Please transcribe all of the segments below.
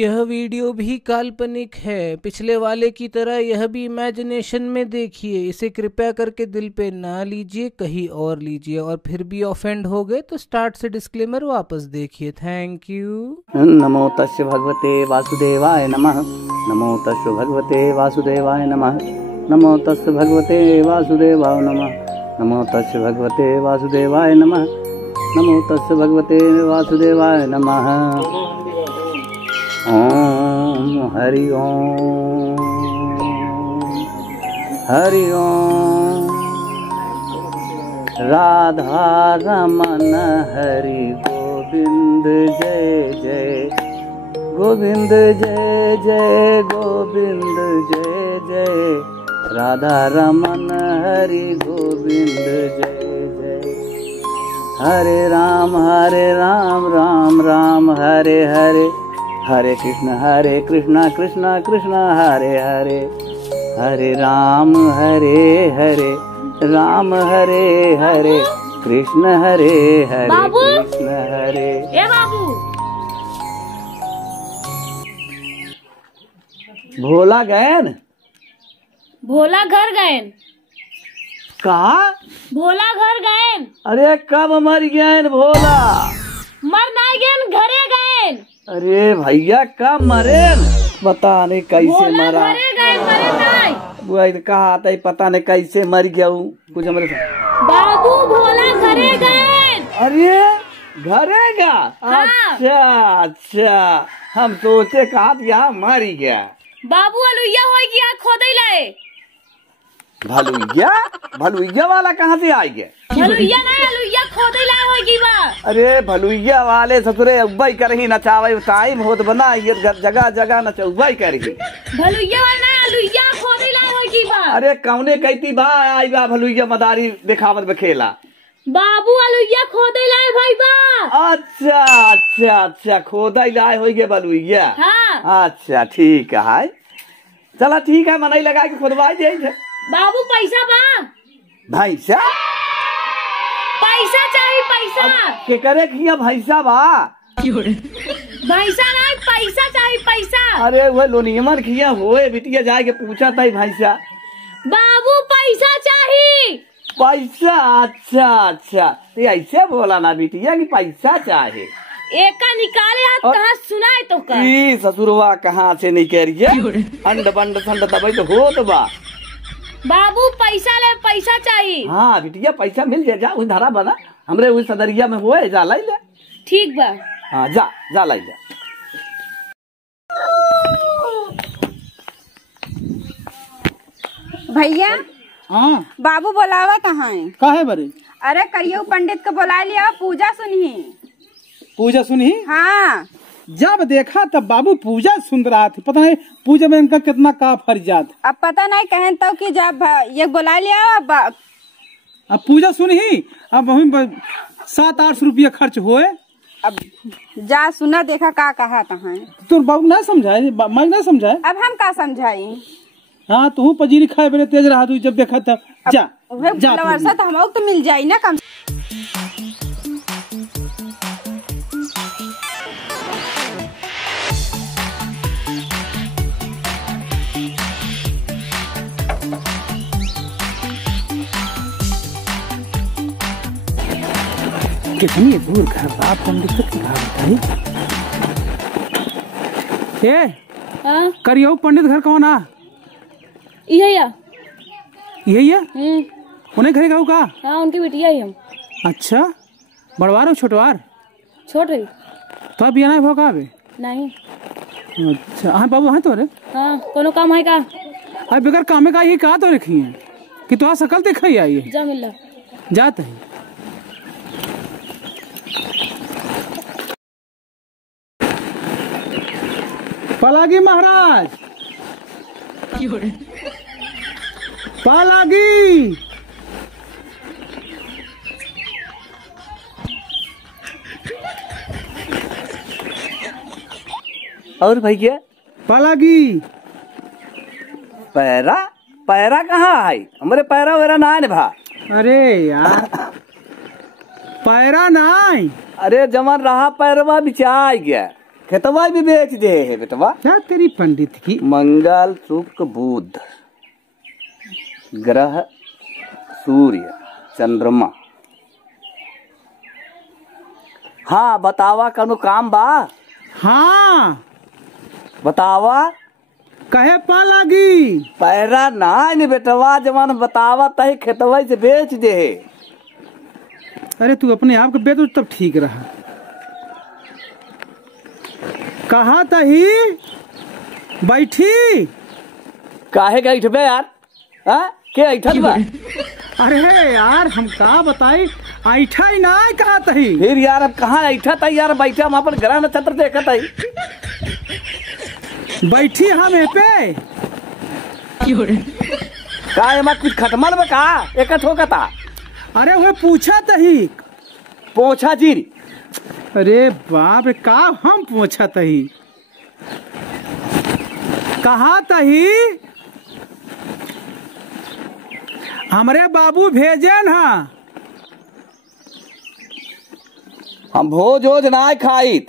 यह वीडियो भी काल्पनिक है। पिछले वाले की तरह यह भी इमेजिनेशन में देखिए। इसे कृपया करके दिल पे ना लीजिए, कहीं और लीजिए। और फिर भी ऑफेंड हो गए तो स्टार्ट से डिस्क्लेमर वापस देखिए। Thank you. नमो तस्य भगवते वासुदेवाय नमः। नमो तस्य भगवते वासुदेवाय नमः। नमो तस्य भगवते वासुदेवाय नमः। नमो तस्य भगवते वासुदेवाय नमः। नमो तस्य भगवते वासुदेवाय नमः। ओम हरि ओम हरि ओम। राधा रमन हरि गोविंद जय जय गोविंद जय जय गोविंद जय जय। राधा रमन हरि गोविंद जय जय। हरे राम राम राम हरे हरे। हरे कृष्ण कृष्ण कृष्ण हरे हरे। हरे राम हरे राम हरे हरे। कृष्ण हरे कृष्ण हरे। ए बाबू, भोला गयन भोला घर गए। कहा? भोला घर गए। अरे कब मर गयन भोला? मर नहीं गए, घरे गए। अरे भैया कब मरे? बता नहीं कैसे मरा। घरे गए, मरे नहीं। वो कहा था पता नहीं कैसे मर गया हूँ। कुछ हमारे बाबू भोला घरे गए। अरे घरे गया? हाँ। अच्छा हम सोचे कहा यहाँ मर गया। बाबू अलुइया हो गया, खोदे लाए। भलुइया वाला कहाँ से आ गया? अलुइया नहीं, अलुइया खोदे लाए होगी बा। अरे भलुइया वाले ससुरे अब्बाई करही नचावे टाइम होत बना ये जगह जगह नचउबाई करही। भलुइया वाला नहीं, अलुइया खोदे लाए होगी बा। अरे कौने कहती बा आई बा भलुइया मदारी दिखावत बखेला। बाबू अलुइया खोदे लाए भाई बा। अच्छा खोदा लाए हो गए भलुइया। हाँ। अच्छा ठीक है, चला ठीक है मनई लगा के खोदवाई दे। बाबू पैसा बा। भैंसा? पैसा चाहिए, पैसा। के करे किया भैंसा बा? पैसा नहीं, पैसा चाहिए, पैसा। अरे वो लोनियमर किया होए बिटिया जाए के पूछा था भैंसा। बाबू पैसा चाहिए। पैसा? अच्छा तो ऐसे बोला ना बिटिया कि पैसा चाहे। एका निकाले हाथ कहाँ सुनाए तो का। ससुरवा कहाँ से नहीं कह रही है? अंड बंड संड दबाई तो हो तो बा। बाबू पैसा ले, पैसा चाहिए। हाँ बिटिया पैसा मिल जाए। जा उस धारा बना हमरे उस सदरिया में हुए, जा लाई ले। ठीक बा। हाँ जा लाई ले। भैया हाँ बाबू बोलावा कहाँ है? काहे बरे? अरे करियो पंडित को बुला लिया, पूजा सुनी। पूजा सुनी? हाँ। जब देखा तब बाबू पूजा सुन रहा था। पता नहीं पूजा में इनका कितना का फर्जात। अब पता नहीं कहन तो कि जब ये बुला लिया अब पूजा सुनी। अब वही 700-800 रुपया खर्च हुए। अब जा सुना देखा का कहा कहाँ है। तो बाबू ना समझाए, मैं ना समझाए। अब हम का समझाई? हाँ तू पजीरी खाए बड़े तेज रहा तू जब देखा तब। जा वर्षा तो हम तो मिल जाये ना कम। कितनी दूर घर बाप पंडित की बताई। हाँ? करियो पंडित घर कौन आ? यही है उन्हें घरे गाँव का? हाँ, उनकी बिटिया ही हम। अच्छा बड़वार हो छोटवार? छोट रही तो अब बिया हो का? नहीं। अच्छा हाँ बाबू हाँ तो रे। हाँ कोनो काम है का? अब बगैर कामे का ही कहा तो रखी है कि तो सकल देखा ही आई है। जा मिल जाते है। पलागी महाराज, पलागी। और भैया पलागी पैरा पैरा कहाँ है? हमारे पैरा वैरा ना है भा। अरे यार पैरा नहीं। अरे जमन रहा पैरवा बिछा गया। खेतवा भी बेच दे है बेटवा। क्या तेरी पंडित की। मंगल शुक्र बुध ग्रह सूर्य चंद्रमा। हाँ बतावा कनु काम बा। हाँ बतावा कहे पा लागी। पैरा ना बेटवा जवान बतावा तही खेतवा से बेच दे। अरे तू अपने आप को बेच तब ठीक रहा। कहा तही बैठी काहे का इठबे यार। हाँ के ऐठत बा। अरे यार हम का बताई ऐठा ही ना कहा तही। फिर यार अब कहाँ ऐठा था यार। बैठा हम अपन ग्रह नक्षत्र देखा था। बैठी हम पे का एमा कुछ खटमल में का एक ठोका था। अरे वो पूछा तही पोछा जी। अरे बाप रे का हम पूछा तही। कहा तही हमरे बाबू भेजन हा। हम भोज ओज ना खाइत।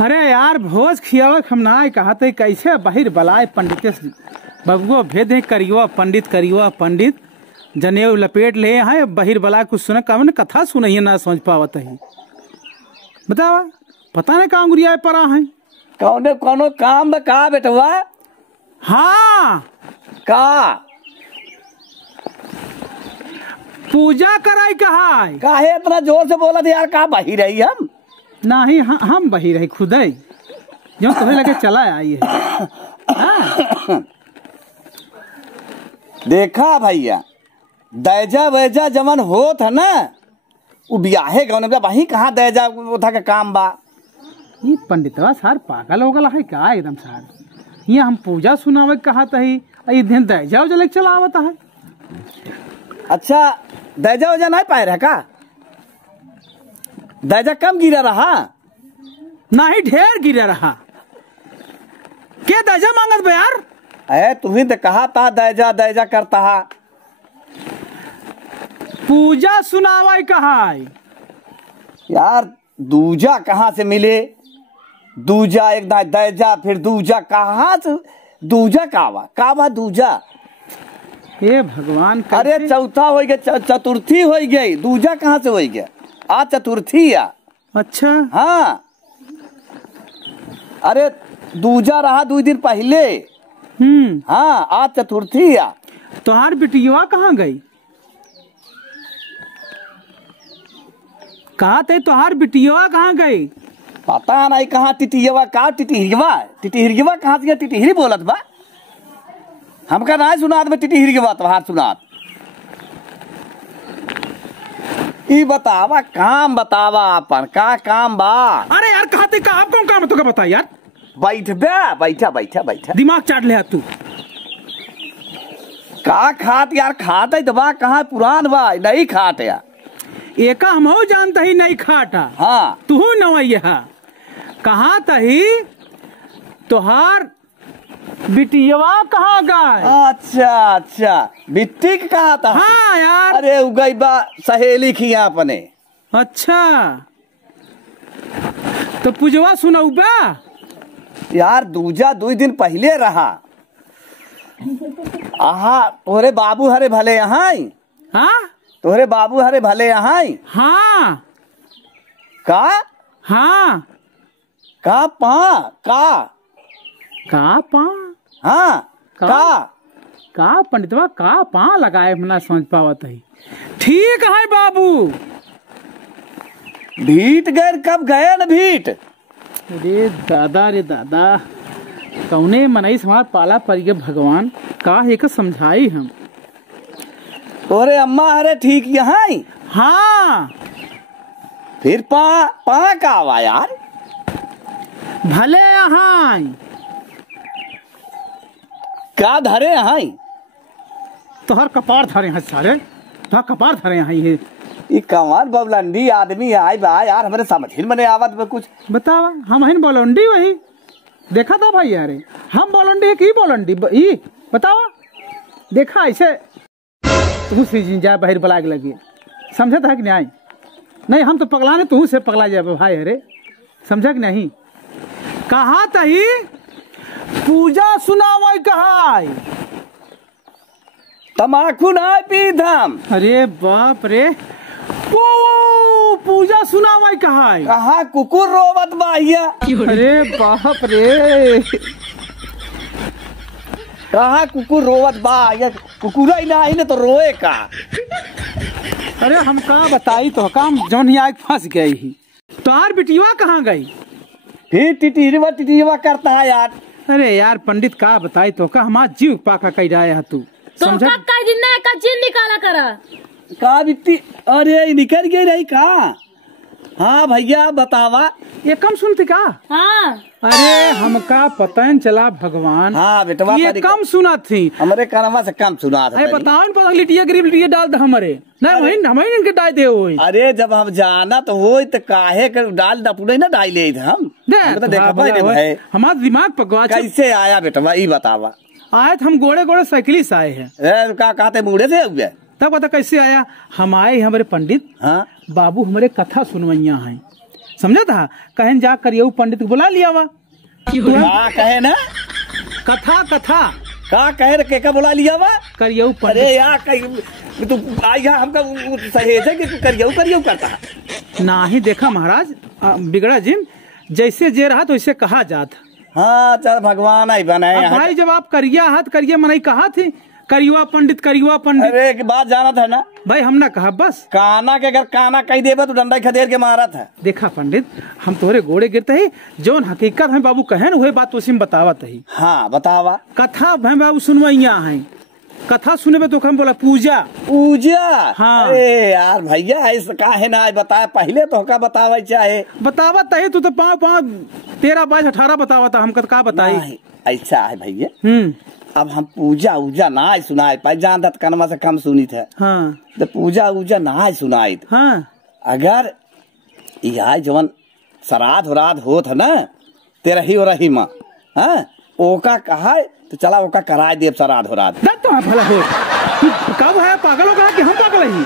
अरे यार भोज खियावक हम ना कहा थे। कैसे बाहिर बलाए पंडित बबुआ भेदे करियो पंडित करियो पंडित जनेऊ लपेट ले है बाहिर बला कुछ सुन का कथा सुनही ना समझ पावत है। बतावा पता नहीं कहाँ गुरिया पड़ा है। कौने कोनो काम में का बेटवा। हाँ का पूजा कराई कहा काहे इतना जोर से बोला था यार। का बही रही हम नहीं हम बही रही खुद ही जो तुम्हें लगे चला आई है। हाँ। देखा भैया दैजा वैजा जमन होत है ना वो ब्याहे गौन वही कहाँ दैजा उठा का काम बा। ये पंडितवा सार पागल हो गला है क्या एकदम सार। ये हम पूजा सुनावे कहा तही दिन दैजा उजा लेके चला आवता है। अच्छा दैजा वैजा नहीं पाए रहा का। दैजा कम गिरा रहा नहीं ढेर गिरा रहा। क्या दैजा मांगत बे यार। अरे तुम्ही तो कहा था दैजा दैजा करता है। पूजा सुनावे कहा यार दूजा कहाँ से मिले। दूजा एक दैजा फिर दूजा कहाँ से। दूजा कावा दूजा। हे भगवान अरे चौथा हो गया चतुर्थी हो गई। दूजा कहाँ से हो गया। आज चतुर्थी या। अच्छा हाँ अरे दूजा रहा 2 दिन पहले। हाँ आज चतुर्थी या। तोहार बिटिया कहाँ गई। कहा थे तोहार बिटिया कहाँ गई। पता नहीं कहाँ टिटियवा का टिटिहिरवा कहाँ से टिटिहिरी बोलत बा। हमका ना सुनात में टिटिहिरवा तोहार सुनात। ई बतावा काम बतावा अपन का काम बा। अरे यार कहा थे काम कौन काम है तो बता यार। बैठा दिमाग चाट ले तू। का खात यार खात है दबा कहाँ पुरान बा नहीं खात यार। एका हम जानता ही नहीं खाटा। हाँ तू नवैया कहा तही तोहार बिटिया कहाँ गए। अच्छा बिट्टी कहा था। हाँ यार अरे उगई बा सहेली खिया अपने। अच्छा तो पूजवा सुनऊ बा यार दूजा 2 दिन पहले रहा। आहा तोहरे बाबू हरे भले यहाँ। हाँ तोहरे बाबू हरे भले यहाँ। हाँ का हाँ का पा हाँ का पंडितवा का पा लगाए ना समझ पावत है। ठीक है बाबू। भीट गए कब गए न भीट। रे दादा कौने मनई हमार पाला पड़ गए भगवान का एक समझाई हम। तोरे अम्मा अरे ठीक यहाँ। हाँ फिर पा का आवा यार। भले यहाँ का धरे यहाँ। तोहर कपार धरे हैं सारे। तोहर कपार धरे हैं ये कमाल बबलंडी आदमी आए बा यार हमारे समझ ही मने आवत में कुछ। बतावा हम हन बोलंडी वही देखा था भाई यार। हम बोलंडी की बोलंडी ई बतावा देखा ऐसे तू सीजन जा बाहर बलाग लगी समझा था कि नहीं। नहीं हम तो पगला नहीं, तू से पगला जाए भाई। अरे समझा कि नहीं? कहा तही पूजा सुनावा कहा तमाकू ना पीधम। अरे बाप रे, पूजा सुनावा कहा कहा कुकुर रोवत बाहिया। अरे बाप रे, कहा कुकुर रोवत बाहिया, कुकुर ही ना आई ना तो रोए का। अरे हम का बताई तो काम जौन ही आग फंस गई ही। तार बिटिया कहाँ गई? फिर टिटिरवा करता है यार। अरे यार पंडित का बताई तो का हमारा जीव पाका कही रहा है तू तो समझा? का दिन ना का चीन निकाला करा का बिट्टी? अरे निकल गई रही का। हाँ भैया बतावा। ये कम सुनती का? हाँ अरे हमका पता नहीं चला भगवान। हाँ बेटवा ये कम सुना थी हमारे कानमा से कम सुना था। अरे बताओ इन पर लिटिया गरीब लिटिया डाल दे हमारे नहीं वही हमारे इनके डाल दे वो अरे जब हम जाना तो हो तो काहे कर डाल दपुड़े ना डाल ले हम तो देखा भाई हमारा दिमाग पकवा कैसे आया बेटवा ये बतावा। आए हम गोड़े गोड़े साइकिल से आए हैं। का कहते बूढ़े से हुए तब बता कैसे आया? हम आए हमारे पंडित हाँ बाबू हमारे कथा सुनवैया हैं समझा था। कहें जा करियो पंडित को बुला लिया वा कहे ना कथा कथा का कहे के का बुला लिया वा करियो पंडित। अरे यार तू आई हमका सहेज है कि तू करियो करता ना ही देखा महाराज बिगड़ा जिन जैसे जे रहा तो वैसे कहा जात। हाँ चल भगवान आई बनाए भाई जब आप करिया हाथ करिए मनाई कहा थी करियुआ पंडित करियुआ पंडित। अरे एक बात जाना था ना भाई हमने कहा बस काना के अगर काना कही देबा तो डंडा खदेड़ के मारा था। देखा पंडित हम तोरे गोड़े गिरते ही जौन हकीकत है बाबू कहे हुए बात उसी में बतावत ही। हाँ बतावा। कथा भाई बाबू सुनवैया है कथा सुने में तो हम बोला पूजा पूजा। हाँ। अरे यार भैया ऐसा काहे ना बताया पहले तो का बतावा चाहे बतावत है तू तो 5 13 22 18 बतावत हम का बताई ऐसा है भैया। अब हम पूजा उजा ना सुनाए पाए जान दत कनमा से कम सुनी थे। हाँ। तो पूजा उजा ना सुनाई। हाँ। अगर यह जवन श्राद्ध उराध होत है ना तेरा ही और ही माँ हाँ ओका कहा तो चला ओका कराए देव श्राद्ध उराध तो भला हो कब है पागल होगा कि हम पागल ही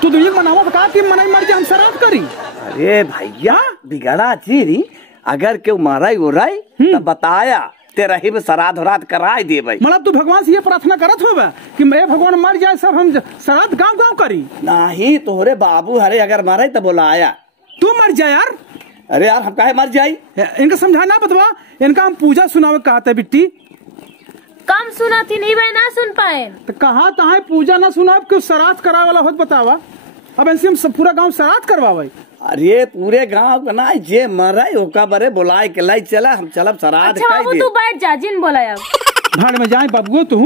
तू दुनिया मनावा बता कि मनाई मर के हम श्राद्ध करी। अरे भैया बिगड़ा चीरी अगर क्यों माराई उराई तो बताया तेरा ही श्राद्ध उराध कराए दे भाई। मतलब तू भगवान से ये प्रार्थना करत होगा कि मैं भगवान मर जाए सब हम श्राद्ध गाँव गाँव करी। नहीं तोहरे बाबू हरे अगर मारे तो बोलाया तू मर जाए यार। अरे यार हम काहे मर जाई इनका समझाना बतवा इनका हम पूजा सुनावे कहा था बिट्टी कम सुना थी नहीं भाई ना सुन पाए तो कहा है पूजा ना सुना क्यों श्राद्ध करा वाला होत बतावा। अब ऐसे हम सब पूरा गांव श्राद्ध करवावे। अरे पूरे गांव का ना जे मरे ओका बरे बुलाए के लाई चला हम चलब श्राद्ध अच्छा बाबू तू बैठ जा जिन बोला अब भाड़ में जाए बाबू तू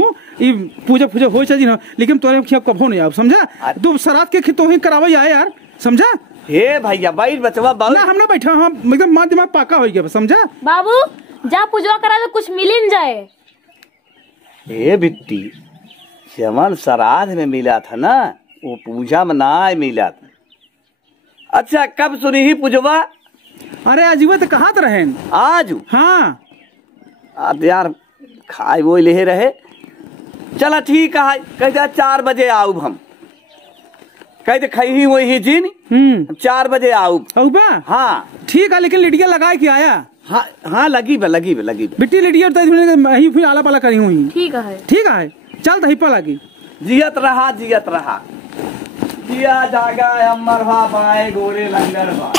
पूजा पूजा हो चाहिए लेकिन तोरे कभो नहीं आप समझा तू श्राद्ध के तो ही करावे आए यार समझा। हे भैया बैठ बचवा ना हम ना बैठा हम एकदम मां दिमाग पाका हो गया समझा। बाबू जा पूजा करा तो कुछ मिल न जाए। ए बिट्टी जमन श्राद्ध में मिला था ना वो पूजा में ना मिला था। अच्छा कब सुनी ही पूजवा? अरे अजीब तो कहा रहे आज। हाँ अब यार खाए वो ले रहे चला ठीक है कहते 4 बजे आऊ हम कहते खही वही जिन 4 बजे आऊ बा। हाँ ठीक है लेकिन लिटिया लगाए कि आया। हाँ हाँ लगी बिट्टी लिटिया फिर आला पाला करी हुई। ठीक है चल तो हिप्पा लगी जियत रहा जिया जागा अमर बाए गोरे लंगर बा।